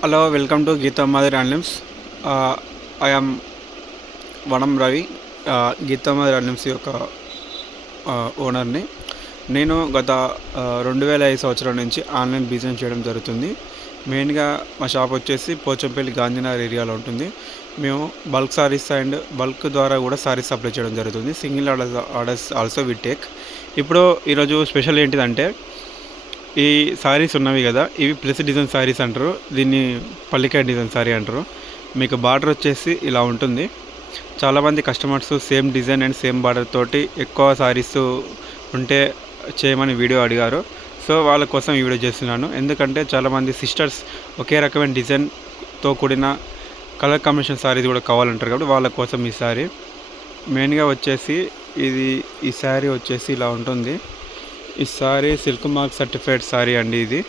Hello, welcome to Geeta mother handlooms. I am Vanam Ravi, Gita mother handlooms యొక్క ఓనర్ని. నేను గత 2005 సంవత్సరం నుంచి ఆన్లైన్ బిజినెస్ చేయడం జరుగుతుంది. మెయిన్గా మా షాప్ వచ్చేసి పోచంపల్లి గాంధీనగర్ ఏరియాలో ఉంటుంది. మేము బల్క్ సారీస్ అండ్ బల్క్ ద్వారా కూడా సారీస్ సప్లై చేయడం జరుగుతుంది. Single orders also we take. ఇప్పుడు ఈరోజు స్పెషల్ ఏంటిదంటే, ఈ సారీస్ ఉన్నవి కదా, ఇవి ప్లస్ డిజైన్ సారీస్ అంటారు. దీన్ని పల్లికాయ డిజైన్ సారీ అంటారు. మీకు బార్డర్ వచ్చేసి ఇలా ఉంటుంది. చాలామంది customers same design and same border తోటి ఎక్కువ సారీస్ ఉంటే చేయమని వీడియో అడిగారు. సో వాళ్ళ కోసం ఈ వీడియో చేస్తున్నాను. ఎందుకంటే చాలామంది సిస్టర్స్ ఒకే రకమైన డిజైన్తో కూడిన కలర్ కాంబినేషన్ సారీస్ కూడా కావాలంటారు, కాబట్టి వాళ్ళ కోసం ఈ సారీ. మెయిన్గా వచ్చేసి ఈ శారీ వచ్చేసి ఇలా ఉంటుంది. ఈ sorry silk mark certified sorry అండి. ఇది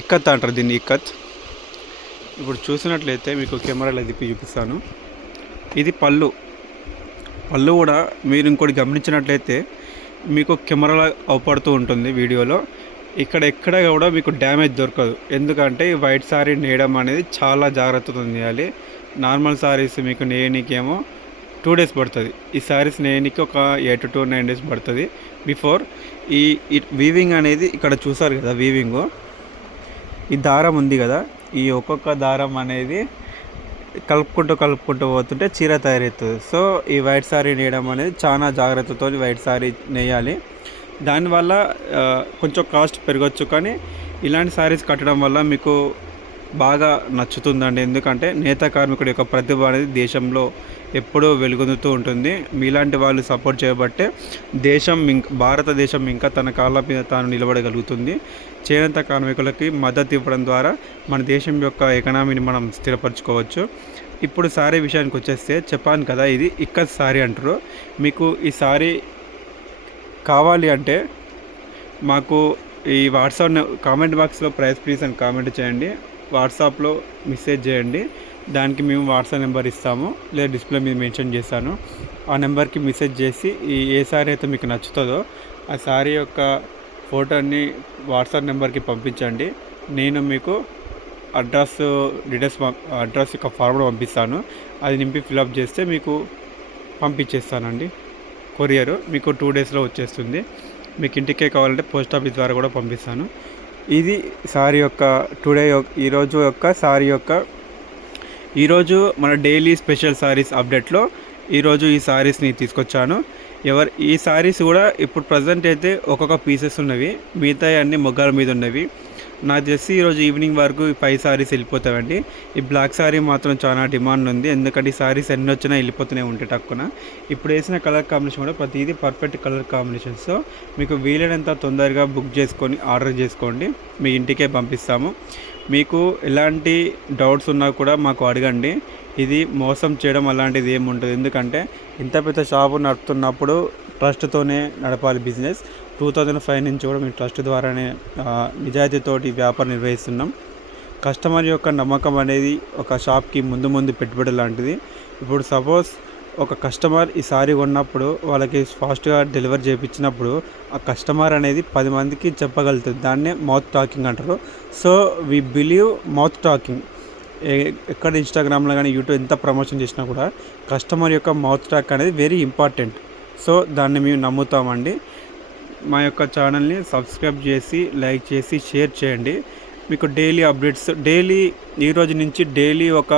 ఇక్కత్ అంటారు దీన్ని, ఇక్కత్. ఇప్పుడు చూసినట్లయితే మీకు కెమెరాలో తిప్పి చూపిస్తాను. ఇది పళ్ళు కూడా మీరు ఇంకోటి గమనించినట్లయితే మీకు కెమెరాలో అవపడుతూ ఉంటుంది వీడియోలో. ఎక్కడ కూడా మీకు డ్యామేజ్ దొరకదు. ఎందుకంటే ఈ వైట్ సారీ నేయడం అనేది చాలా జాగ్రత్తతో నేయాలి. నార్మల్ సారీస్ మీకు నేయనికేమో 2 days పడుతుంది. ఈ సారీస్ నేయనికి ఒక 8 to 9 days పడుతుంది. బిఫోర్ ఈ వీవింగ్ అనేది ఇక్కడ చూసారు కదా, వీవింగ్ ఈ దారం ఉంది కదా, ఈ ఒక్కొక్క దారం అనేది కలుపుకుంటూ పోతుంటే చీర తయారవుతుంది. సో ఈ వైట్ సారీ నేయడం అనేది చాలా జాగ్రత్తతో వైట్ సారీ నేయాలి. దానివల్ల కొంచెం కాస్ట్ పెరగచ్చు, కానీ ఇలాంటి సారీస్ కట్టడం వల్ల మీకు బాగా నచ్చుతుందండి. ఎందుకంటే నేత కార్మికుడి యొక్క ప్రతిభ అనేది దేశంలో ఎప్పుడూ వెలుగొందుతూ ఉంటుంది. మీలాంటి వాళ్ళు సపోర్ట్ చేయబట్టే భారతదేశం ఇంకా తన కాళ్ళ మీద తాను నిలబడగలుగుతుంది. చేనేత కార్మికులకి మద్దతు ఇవ్వడం ద్వారా మన దేశం యొక్క ఎకనామీని మనం స్థిరపరచుకోవచ్చు. ఇప్పుడు సారీ విషయానికి వచ్చేస్తే, చెప్పాను కదా ఇది ఇక్కత్ సారీ అంటారు. మీకు ఈ సారీ కావాలి అంటే మాకు ఈ వాట్సాప్ కామెంట్ బాక్స్లో ప్రైస్ ప్లీజ్ అని కామెంట్ చేయండి. వాట్సాప్లో మెసేజ్ చేయండి. దానికి మేము వాట్సాప్ నెంబర్ ఇస్తాము, లేదా డిస్ప్లే మీద మెన్షన్ చేస్తాను. ఆ నెంబర్కి మెసేజ్ చేసి ఏ సారీ అయితే మీకు నచ్చుతుందో ఆ సారీ యొక్క ఫోటోని వాట్సాప్ నెంబర్కి పంపించండి. నేను మీకు అడ్రస్ యొక్క ఫార్వర్డ్ పంపిస్తాను. అది నింపి ఫిలప్ చేస్తే మీకు పంపించేస్తానండి. కొరియర్ మీకు 2 daysలో వచ్చేస్తుంది. మీకు ఇంటికే కావాలంటే పోస్ట్ ఆఫీస్ ద్వారా కూడా పంపిస్తాను. ఇది సారీ యొక్క ఈరోజు మన డైలీ స్పెషల్ సారీస్ అప్డేట్లో ఈరోజు ఈ సారీస్ని తీసుకొచ్చాను. ఈ సారీస్ కూడా ఇప్పుడు ప్రజెంట్ అయితే ఒక్కొక్క పీసెస్ ఉన్నవి, మిగతా అన్ని మొగ్గాల మీద ఉన్నవి. నాకు తెలిసి ఈరోజు ఈవినింగ్ వరకు 5 సారీస్ వెళ్ళిపోతాయండి. ఈ బ్లాక్ సారీ మాత్రం చాలా డిమాండ్ ఉంది, ఎందుకంటే ఈ సారీస్ ఎన్ని వచ్చినా వెళ్ళిపోతూనే ఉంటాయి టక్కున. ఇప్పుడు వేసిన కలర్ కాంబినేషన్ కూడా ప్రతిదీ పర్ఫెక్ట్ కలర్ కాంబినేషన్. సో మీకు వీలైనంత తొందరగా బుక్ చేసుకొని ఆర్డర్ చేసుకోండి, మీ ఇంటికే పంపిస్తాము. మీకు ఎలాంటి డౌట్స్ ఉన్నా కూడా మాకు అడగండి. ఇది మోసం చేయడం అలాంటిది ఏముంటుంది, ఎందుకంటే ఇంత పెద్ద షాపు నడుపుతున్నప్పుడు ట్రస్ట్తోనే నడపాలి బిజినెస్. 2005 నుంచి కూడా మేము ట్రస్ట్ ద్వారానే నిజాయితీతోటి వ్యాపారం నిర్వహిస్తున్నాం. కస్టమర్ యొక్క నమ్మకం అనేది ఒక షాప్కి ముందు పెట్టుబడి లాంటిది. ఇప్పుడు సపోజ్ ఒక కస్టమర్ ఈ సారీ కొన్నప్పుడు వాళ్ళకి ఫాస్ట్గా డెలివరీ చేయించినప్పుడు ఆ కస్టమర్ అనేది 10 మందికి చెప్పగలుగుతుంది. దాన్నే మౌత్ టాకింగ్ అంటారు. So we believe mouth talking. ఎక్కడ ఇన్స్టాగ్రామ్లో కానీ యూట్యూబ్ ఎంత ప్రమోషన్ చేసినా కూడా కస్టమర్ యొక్క మౌత్ టాక్ అనేది వెరీ ఇంపార్టెంట్. సో దాన్ని మేము నమ్ముతామండి. మా యొక్క ఛానల్ని సబ్స్క్రైబ్ చేసి, లైక్ చేసి, షేర్ చేయండి. మీకు డైలీ అప్డేట్స్, ఈరోజు నుంచి డైలీ ఒక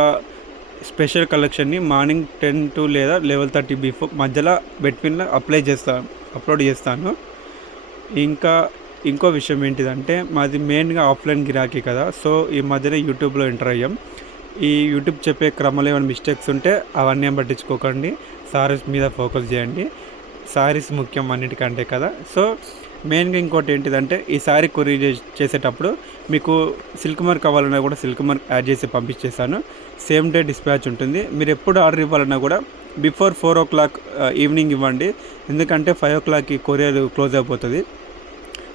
స్పెషల్ కలెక్షన్ని మార్నింగ్ 10 to లేదా 11:30 బిఫోర్ మధ్యలో బిట్వీన్లో అప్లోడ్ చేస్తాను. ఇంకో విషయం ఏంటిదంటే, మాది మెయిన్గా ఆఫ్లైన్ గిరాకీ కదా. సో ఈ మధ్యన యూట్యూబ్లో ఎంటర్ అయ్యాం. ఈ యూట్యూబ్ చెప్పే క్రమంలో ఏమైనా మిస్టేక్స్ ఉంటే అవన్నీ ఏం పట్టించుకోకండి, సారీస్ మీద ఫోకస్ చేయండి. సారీస్ ముఖ్యం అన్నిటికంటే కదా. సో మెయిన్గా ఇంకోటి ఏంటిదంటే, ఈ సారీ కొరియర్ చేసేటప్పుడు మీకు సిల్క్ మార్క్ కావాలన్నా కూడా సిల్క్ మార్క్ యాడ్ చేసి పంపించేస్తాను. సేమ్ డే డిస్పాచ్ ఉంటుంది. మీరు ఎప్పుడు ఆర్డర్ ఇవ్వాలన్నా కూడా బిఫోర్ 4 o'clock ఈవినింగ్ ఇవ్వండి, ఎందుకంటే 5 o'clockకి కొరియర్ క్లోజ్ అయిపోతుంది.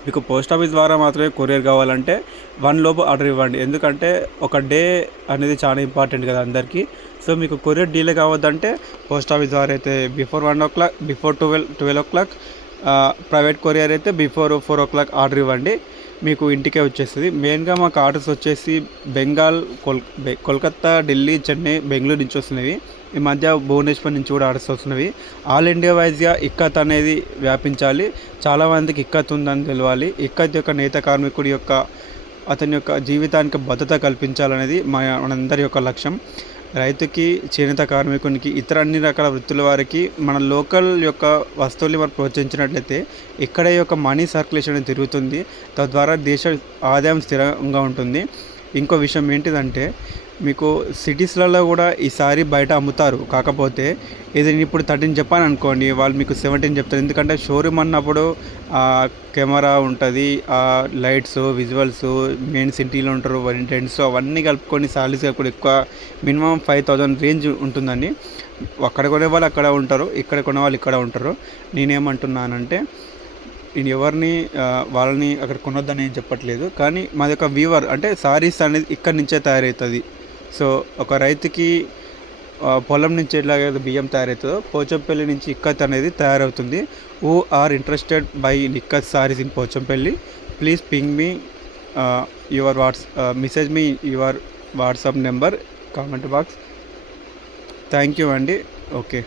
మీకు పోస్ట్ ఆఫీస్ ద్వారా మాత్రమే కొరియర్ కావాలంటే 1 లోపు ఆర్డర్ ఇవ్వండి, ఎందుకంటే ఒక డే అనేది చాలా ఇంపార్టెంట్ కదా అందరికీ. సో మీకు కొరియర్ డీలే కావద్దంటే పోస్ట్ ఆఫీస్ ద్వారా అయితే before 1 o'clock, before 12 o'clock, private courier అయితే బిఫోర్ 4 o'clock ఆర్డర్ ఇవ్వండి. మీకు ఇంటికే వచ్చేస్తుంది. మెయిన్గా మాకు ఆర్డర్స్ వచ్చేసి బెంగాల్, కోల్కత్తా, ఢిల్లీ, చెన్నై, బెంగళూరు నుంచి వస్తున్నవి. ఈ మధ్య భువనేశ్వర్ నుంచి కూడా ఆర్డర్స్ వస్తున్నవి. ఆల్ ఇండియా వైజ్గా ఇక్కత్ అనేది వ్యాపించాలి. చాలామందికి ఇక్కత్ ఉందని తెలియాలి. ఇక్కత్ యొక్క నేత కార్మికుడి యొక్క అతని యొక్క జీవితానికి భద్రత కల్పించాలనేది మనందరి యొక్క లక్ష్యం. రైతుకి, చేనేత కార్మికునికి, ఇతర అన్ని రకాల వృత్తుల వారికి మన లోకల్ యొక్క వస్తువుల్ని మనం ప్రోత్సహించినట్లయితే ఇక్కడే యొక్క మనీ సర్క్యులేషన్ తిరుగుతుంది. తద్వారా దేశ ఆదాయం స్థిరంగా ఉంటుంది. ఇంకో విషయం ఏంటిదంటే, మీకు సిటీస్లలో కూడా ఈసారి బయట అమ్ముతారు. కాకపోతే ఇది ఇప్పుడు 13 చెప్పాను అనుకోండి, వాళ్ళు మీకు 17 చెప్తారు. ఎందుకంటే షోరూమ్ అన్నప్పుడు కెమెరా ఉంటుంది, లైట్స్, విజువల్స్, మెయిన్ సిటీలో ఉంటారు, రెంట్స్ అవన్నీ కలుపుకొని సాలరీస్ కలుపుకొని ఎక్కువ మినిమం 5,000 రేంజ్ ఉంటుందండి. అక్కడ కొనే వాళ్ళు అక్కడ ఉంటారు, ఇక్కడ కొనే వాళ్ళు ఇక్కడ ఉంటారు. నేనేమంటున్నానంటే, నేను ఎవరిని వాళ్ళని అక్కడ కొనొద్దని ఏం చెప్పట్లేదు. కానీ మాది ఒక వ్యూవర్ అంటే సారీస్ అనేది ఇక్కడి నుంచే తయారవుతుంది. సో ఒక రైతుకి పొలం నుంచి ఎట్లాగైతే బియ్యం తయారవుతుందో పోచంపల్లి నుంచి ఇక్కత్ అనేది తయారవుతుంది. Who are interested by ikat saris in Pochampally, please ping me your message me your WhatsApp number comment box. Thank you అండి. ఓకే.